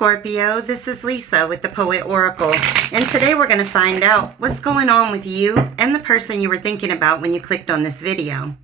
Scorpio, this is Lisa with the Poet Oracle, and today we're going to find out what's going on with you and the person you were thinking about when you clicked on this video.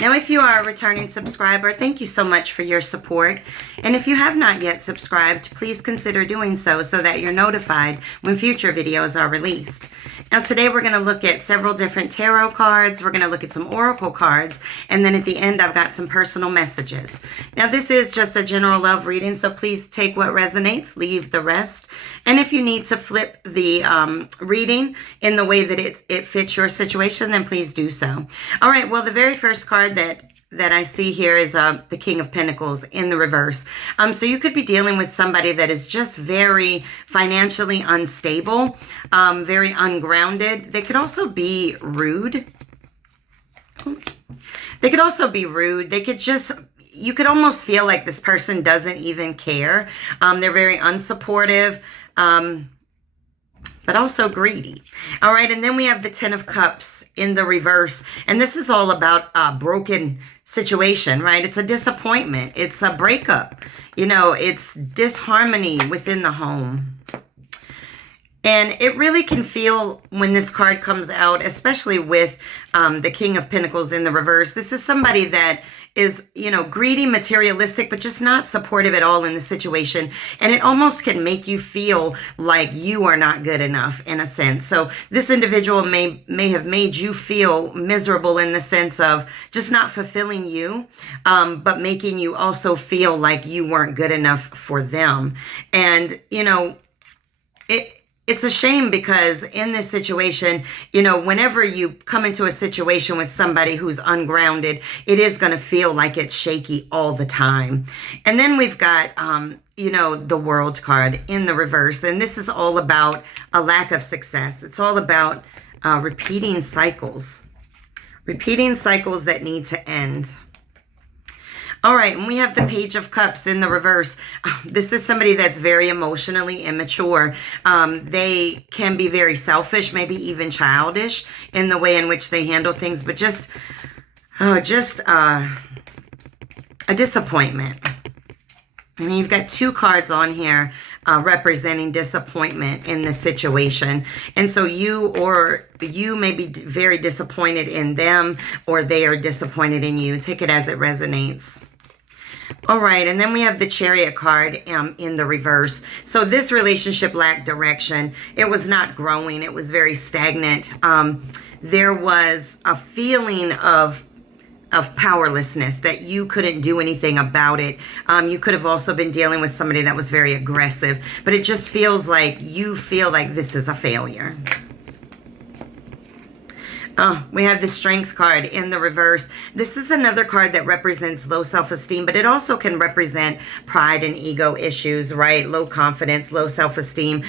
Now, if you are a returning subscriber, thank you so much for your support, and if you have not yet subscribed, please consider doing so that you're notified when future videos are released. Now, today we're going to look at several different tarot cards, we're going to look at some oracle cards, and then at the end I've got some personal messages. Now, this is just a general love reading, so please take what resonates, leave the rest. And if you need to flip the reading in the way that it fits your situation, then please do so. All right, well, the very first card that I see here is the King of Pentacles in the reverse. So you could be dealing with somebody that is just very financially unstable, very ungrounded. They could also be rude. They could also be rude. They could just... You could almost feel like this person doesn't even care. They're very unsupportive, but also greedy. All right, and then we have the Ten of Cups in the reverse. And this is all about a broken situation, right? It's a disappointment. It's a breakup. You know, it's disharmony within the home. And it really can feel when this card comes out, especially with the King of Pentacles in the reverse. This is somebody that is, you know, greedy, materialistic, but just not supportive at all in the situation. And it almost can make you feel like you are not good enough in a sense. So this individual may have made you feel miserable in the sense of just not fulfilling you, but making you also feel like you weren't good enough for them. And, you know, it's a shame because in this situation, you know, whenever you come into a situation with somebody who's ungrounded, it is going to feel like it's shaky all the time. And then we've got, you know, the World card in the reverse. And this is all about a lack of success. It's all about repeating cycles that need to end. All right, and we have the Page of Cups in the reverse. This is somebody that's very emotionally immature. They can be very selfish, maybe even childish in the way in which they handle things, but just a disappointment. I mean, you've got two cards on here representing disappointment in the situation. And so you may be very disappointed in them, or they are disappointed in you. Take it as it resonates. All right, and then we have the Chariot card in the reverse. So this relationship lacked direction. It was not growing. It was very stagnant. There was a feeling of powerlessness, that you couldn't do anything about it. You could have also been dealing with somebody that was very aggressive, but it just feels like you feel like this is a failure. We have the Strength card in the reverse. This is another card that represents low self-esteem, but it also can represent pride and ego issues, right? Low confidence, low self-esteem.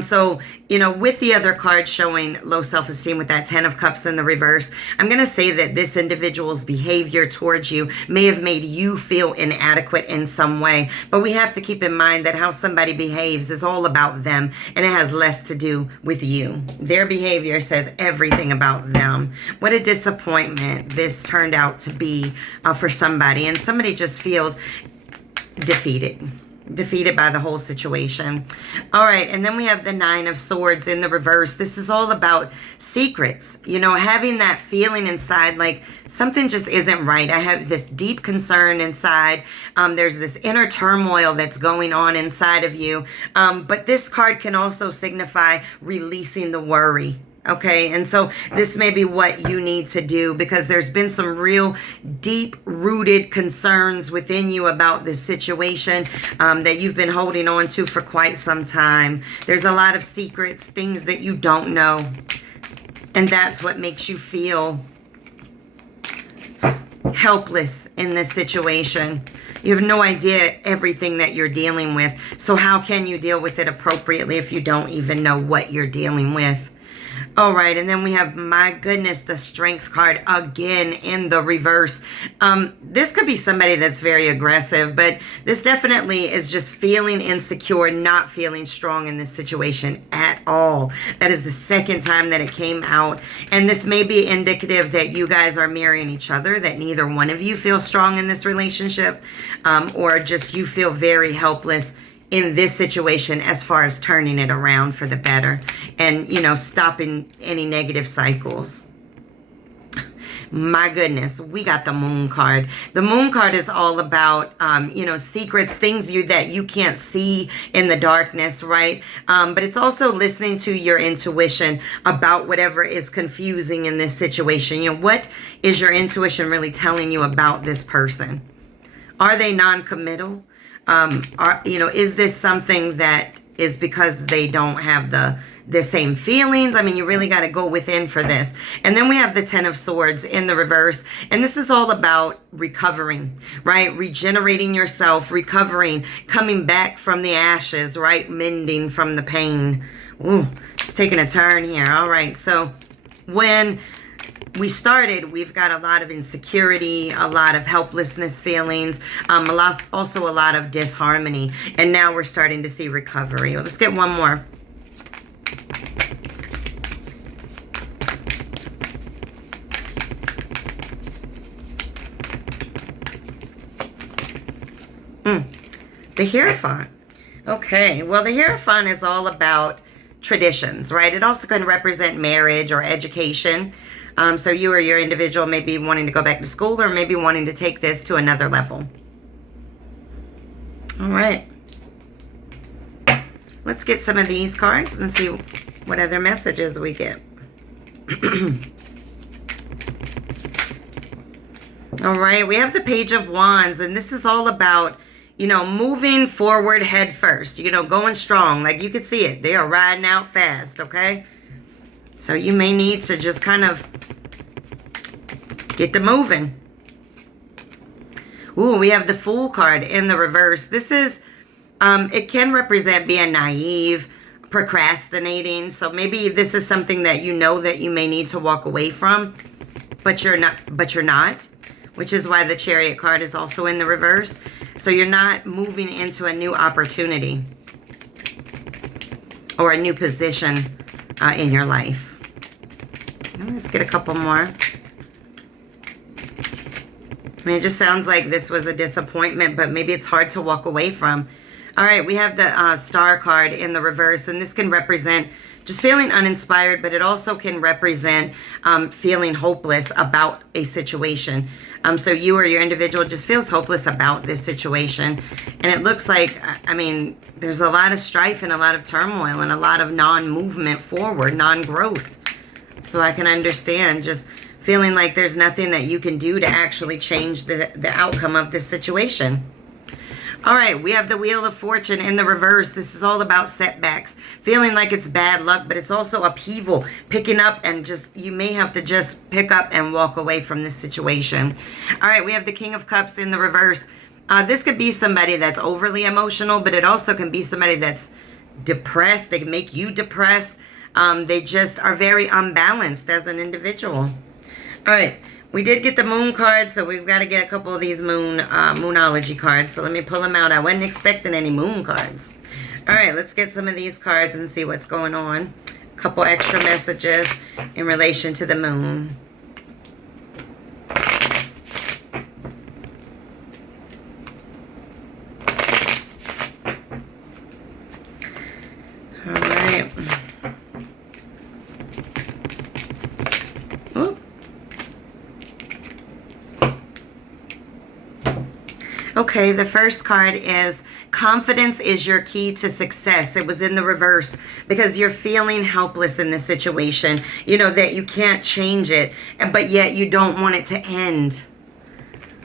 So, you know, with the other card showing low self-esteem with that Ten of Cups in the reverse, I'm going to say that this individual's behavior towards you may have made you feel inadequate in some way. But we have to keep in mind that how somebody behaves is all about them, and it has less to do with you. Their behavior says everything about them. What a disappointment this turned out to be for somebody. And somebody just feels defeated by the whole situation. All right, and then we have the Nine of Swords in the reverse. This is all about secrets. You know, having that feeling inside like something just isn't right. I have this deep concern inside. There's this inner turmoil that's going on inside of you. But this card can also signify releasing the worry. Okay, and so this may be what you need to do, because there's been some real deep-rooted concerns within you about this situation that you've been holding on to for quite some time. There's a lot of secrets, things that you don't know, and that's what makes you feel helpless in this situation. You have no idea everything that you're dealing with, so how can you deal with it appropriately if you don't even know what you're dealing with? All right, and then we have, my goodness, the Strength card again in the reverse. This could be somebody that's very aggressive, but this definitely is just feeling insecure, not feeling strong in this situation at all. That is the second time that it came out. And this may be indicative that you guys are mirroring each other, that neither one of you feels strong in this relationship, or just you feel very helpless in this situation as far as turning it around for the better and, you know, stopping any negative cycles. My goodness, we got the Moon card. The Moon card is all about, you know, secrets, things that you can't see in the darkness, right? But it's also listening to your intuition about whatever is confusing in this situation. You know, what is your intuition really telling you about this person? Are they non-committal? You know, is this something that is because they don't have the same feelings? I mean, you really got to go within for this. And then we have the Ten of Swords in the reverse. And this is all about recovering, right? Regenerating yourself, recovering, coming back from the ashes, right? Mending from the pain. Ooh, it's taking a turn here. All right. So when we started, we've got a lot of insecurity, a lot of helplessness feelings, also a lot of disharmony. And now we're starting to see recovery. Well, let's get one more. The Hierophant. Okay, well, the Hierophant is all about traditions, right? It also can represent marriage or education. So you or your individual may be wanting to go back to school or maybe wanting to take this to another level. All right. Let's get some of these cards and see what other messages we get. All right, we have the Page of Wands, and this is all about, you know, moving forward head first, you know, going strong. Like you can see it. They are riding out fast, okay? So you may need to just kind of get them moving. Ooh, we have the Fool card in the reverse. This is, it can represent being naive, procrastinating. So maybe this is something that you know that you may need to walk away from, but you're not, which is why the Chariot card is also in the reverse. So you're not moving into a new opportunity or a new position in your life. Let's get a couple more. I mean, it just sounds like this was a disappointment, but maybe it's hard to walk away from. All right, we have the Star card in the reverse, and this can represent just feeling uninspired, but it also can represent feeling hopeless about a situation. So you or your individual just feels hopeless about this situation. And it looks like, I mean, there's a lot of strife and a lot of turmoil and a lot of non-movement forward, non-growth. So I can understand just feeling like there's nothing that you can do to actually change the outcome of this situation. All right, we have the Wheel of Fortune in the reverse. This is all about setbacks, feeling like it's bad luck, but it's also upheaval, picking up and just, you may have to just pick up and walk away from this situation. All right, we have the King of Cups in the reverse. This could be somebody that's overly emotional, but it also can be somebody that's depressed. They can make you depressed. They just are very unbalanced as an individual. All right, we did get the Moon card, so we've got to get a couple of these Moonology cards. So let me pull them out. I wasn't expecting any Moon cards. All right, let's get some of these cards and see what's going on. A couple extra messages in relation to the Moon. All right. Okay, the first card is confidence is your key to success. It was in the reverse because you're feeling helpless in this situation. You know that you can't change it, but yet you don't want it to end.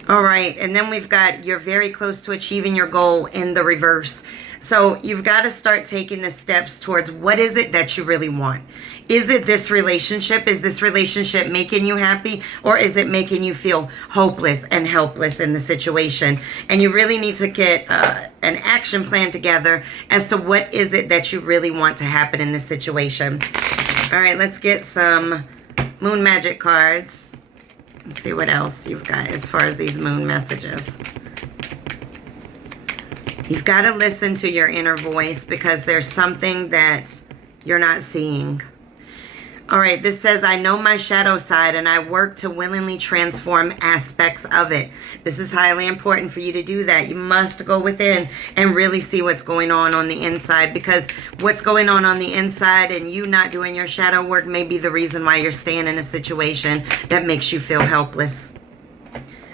All right, and then we've got you're very close to achieving your goal in the reverse. So you've got to start taking the steps towards what is it that you really want. Is it this relationship? Is this relationship making you happy? Or is it making you feel hopeless and helpless in the situation? And you really need to get an action plan together as to what is it that you really want to happen in this situation. All right, let's get some Moon Magic cards. Let's see what else you've got as far as these Moon messages. You've got to listen to your inner voice because there's something that you're not seeing. All right, this says, I know my shadow side and I work to willingly transform aspects of it. This is highly important for you to do that. You must go within and really see what's going on the inside, because what's going on the inside and you not doing your shadow work may be the reason why you're staying in a situation that makes you feel helpless.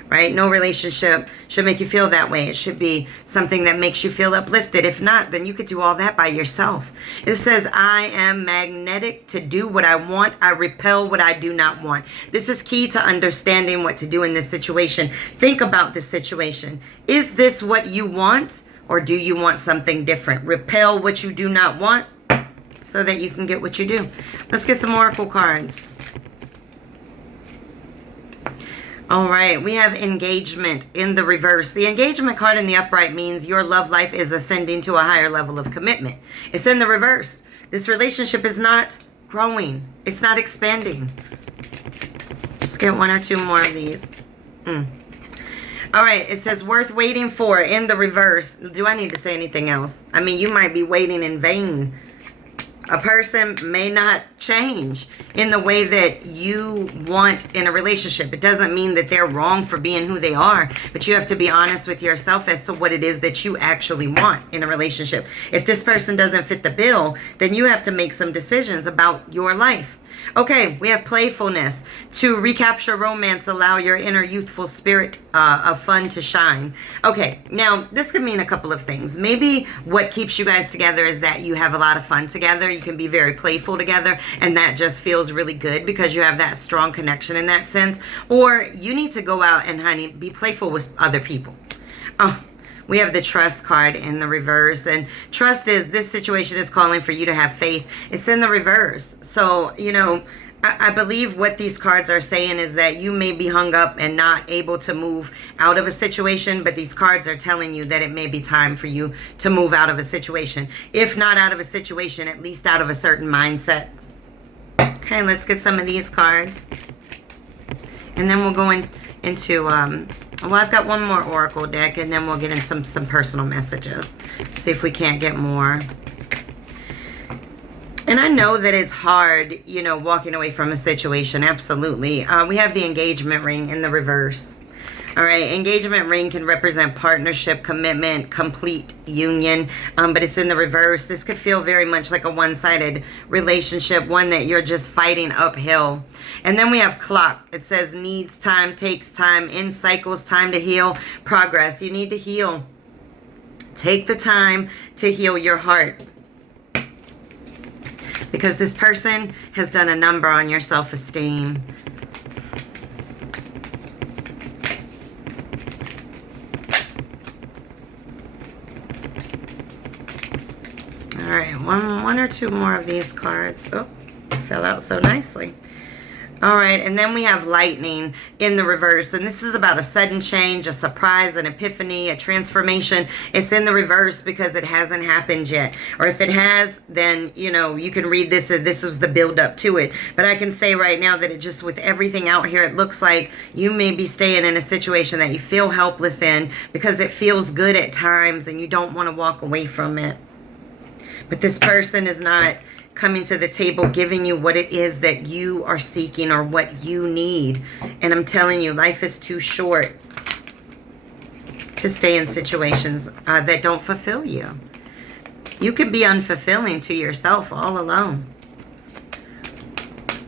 Right? No relationship should make you feel that way. It should be something that makes you feel uplifted. If not, then you could do all that by yourself. It says, I am magnetic to do what I want. I repel what I do not want. This is key to understanding what to do in this situation. Think about this situation. Is this what you want, or do you want something different? Repel what you do not want so that you can get what you do. Let's get some oracle cards. All right, we have engagement in the reverse. The engagement card in the upright means your love life is ascending to a higher level of commitment. It's in the reverse. This relationship is not growing. It's not expanding. Let's get one or two more of these. All right, it says worth waiting for in the reverse. Do I need to say anything else? I mean, you might be waiting in vain. A person may not change in the way that you want in a relationship. It doesn't mean that they're wrong for being who they are, but you have to be honest with yourself as to what it is that you actually want in a relationship. If this person doesn't fit the bill, then you have to make some decisions about your life. Okay, we have playfulness. To recapture romance, allow your inner youthful spirit of fun to shine. Okay, now this could mean a couple of things. Maybe what keeps you guys together is that you have a lot of fun together. You can be very playful together, and that just feels really good because you have that strong connection in that sense. Or you need to go out and, honey, be playful with other people. Oh, we have the trust card in the reverse, and trust is this situation is calling for you to have faith. It's in the reverse. So, you know, I believe what these cards are saying is that you may be hung up and not able to move out of a situation, but these cards are telling you that it may be time for you to move out of a situation. If not out of a situation, at least out of a certain mindset. Okay, let's get some of these cards. And then we'll go into well, I've got one more oracle deck, and then we'll get in some personal messages. See if we can't get more. And I know that it's hard, you know, walking away from a situation. Absolutely. We have the engagement ring in the reverse. All right, engagement ring can represent partnership, commitment, complete union, but it's in the reverse. This could feel very much like a one-sided relationship, one that you're just fighting uphill. And then we have clock. It says needs time, takes time, in cycles, time to heal, progress. You need to heal. Take the time to heal your heart, because this person has done a number on your self-esteem. All right, one or two more of these cards. Oh, fell out so nicely. All right, and then we have lightning in the reverse, and this is about a sudden change, a surprise, an epiphany, a transformation. It's in the reverse because it hasn't happened yet. Or if it has, then, you know, you can read this as this was the build up to it. But I can say right now that it just, with everything out here, it looks like you may be staying in a situation that you feel helpless in because it feels good at times and you don't want to walk away from it. But this person is not coming to the table giving you what it is that you are seeking or what you need. And I'm telling you, life is too short to stay in situations that don't fulfill you. You can be unfulfilling to yourself all alone.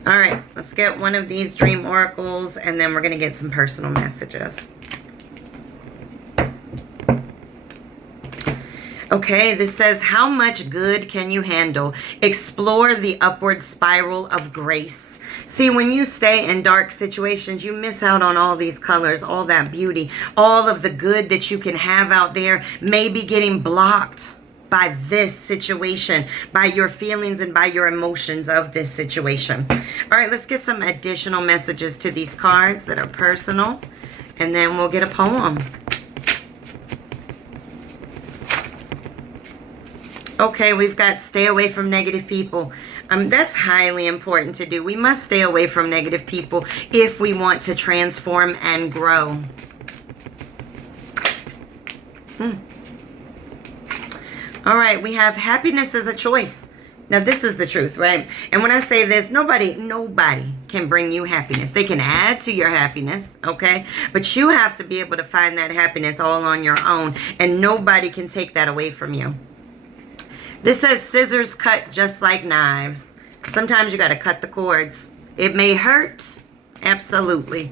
All right, let's get one of these dream oracles, and then we're going to get some personal messages. Okay, this says, how much good can you handle? Explore the upward spiral of grace. See, when you stay in dark situations, you miss out on all these colors, all that beauty, all of the good that you can have out there may be getting blocked by this situation, by your feelings and by your emotions of this situation. All right, let's get some additional messages to these cards that are personal, and then we'll get a poem. Okay, we've got stay away from negative people. That's highly important to do. We must stay away from negative people if we want to transform and grow. All right, we have happiness is a choice. Now, this is the truth, right? And when I say this, nobody can bring you happiness. They can add to your happiness, okay? But you have to be able to find that happiness all on your own, and nobody can take that away from you. This says scissors cut just like knives. Sometimes you got to cut the cords. It may hurt, absolutely.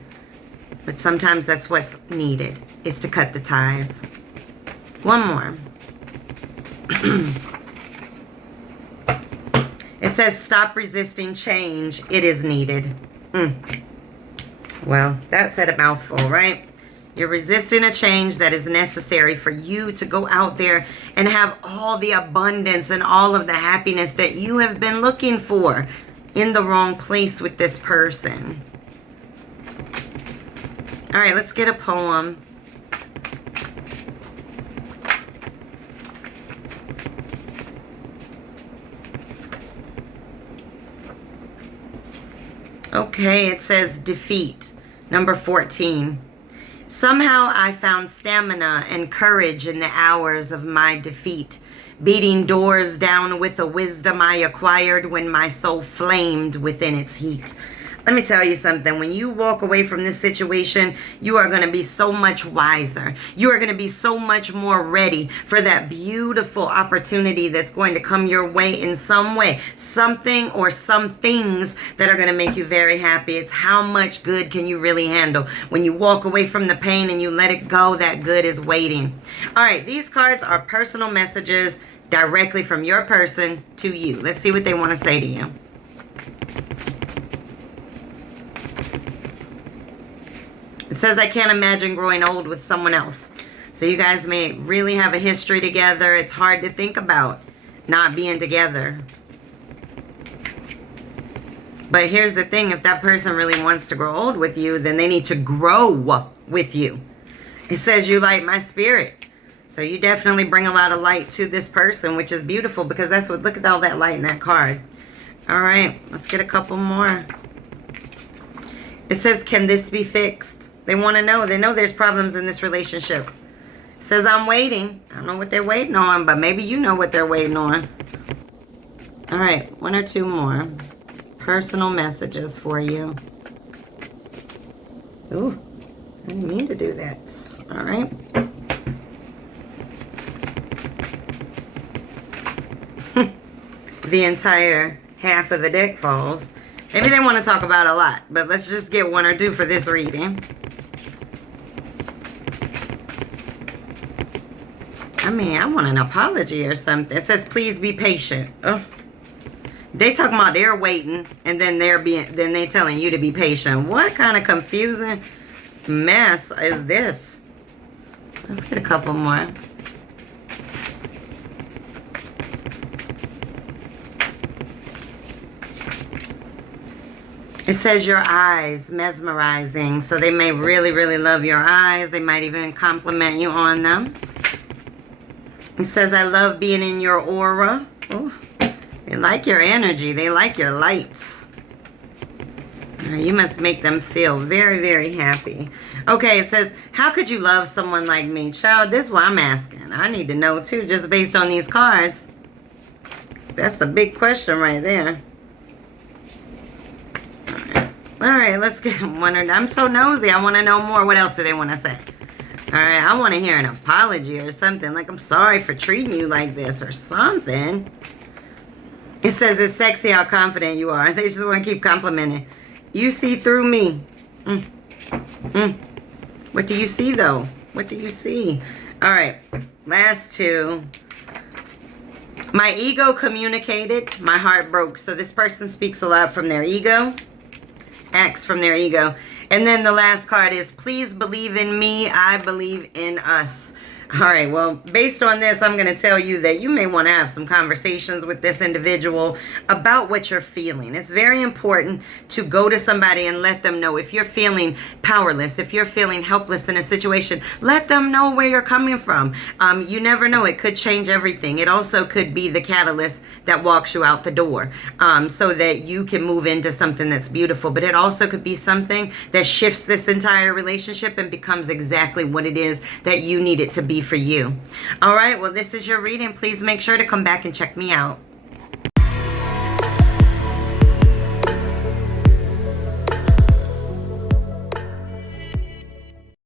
But sometimes that's what's needed, is to cut the ties. One more. It says, stop resisting change. It is needed. Well, that said a mouthful, right? You're resisting a change that is necessary for you to go out there and have all the abundance and all of the happiness that you have been looking for in the wrong place with this person. All right, let's get a poem. Okay, it says defeat, number 14. Somehow I found stamina and courage in the hours of my defeat, beating doors down with the wisdom I acquired when my soul flamed within its heat. Let me tell you something. When you walk away from this situation, you are going to be so much wiser. You are going to be so much more ready for that beautiful opportunity that's going to come your way in some way. Something or some things that are going to make you very happy. It's how much good can you really handle. When you walk away from the pain and you let it go, that good is waiting. All right, these cards are personal messages directly from your person to you. Let's see what they want to say to you. It says, I can't imagine growing old with someone else. So you guys may really have a history together. It's hard to think about not being together. But here's the thing. If that person really wants to grow old with you, then they need to grow with you. It says, you light my spirit. So you definitely bring a lot of light to this person, which is beautiful because that's what, look at all that light in that card. All right, let's get a couple more. It says, can this be fixed? They want to know. They know there's problems in this relationship. It says, I'm waiting. I don't know what they're waiting on, but maybe you know what they're waiting on. All right, one or two more personal messages for you. Ooh, I didn't mean to do that. All right. The entire half of the deck falls. Maybe they want to talk about a lot, but let's just get one or two for this reading. I mean, I want an apology or something. It says, please be patient. Oh. They talking about they're waiting, and then they telling you to be patient. What kind of confusing mess is this? Let's get a couple more. It says your eyes, mesmerizing. So they may really, really love your eyes. They might even compliment you on them. It says, I love being in your aura. Ooh, they like your energy. They like your lights. You must make them feel very, very happy. Okay, it says, how could you love someone like me? Child, this is what I'm asking. I need to know too, just based on these cards. That's the big question right there. All right, let's get one. I'm so nosy. I want to know more. What else do they want to say? All right, I want to hear an apology or something. Like, I'm sorry for treating you like this or something. It says it's sexy how confident you are. They just want to keep complimenting. You see through me. What do you see, though? What do you see? All right, last two. My ego communicated. My heart broke. So this person speaks a lot from their ego. Acts from their ego. And then the last card is, please believe in me. I believe in us. All right, well, based on this, I'm going to tell you that you may want to have some conversations with this individual about what you're feeling. It's very important to go to somebody and let them know if you're feeling powerless, if you're feeling helpless in a situation, let them know where you're coming from. You never know. It could change everything. It also could be the catalyst that walks you out the door so that you can move into something that's beautiful. But it also could be something that shifts this entire relationship and becomes exactly what it is that you need it to be for you. All right, well, this is your reading. Please make sure to come back and check me out.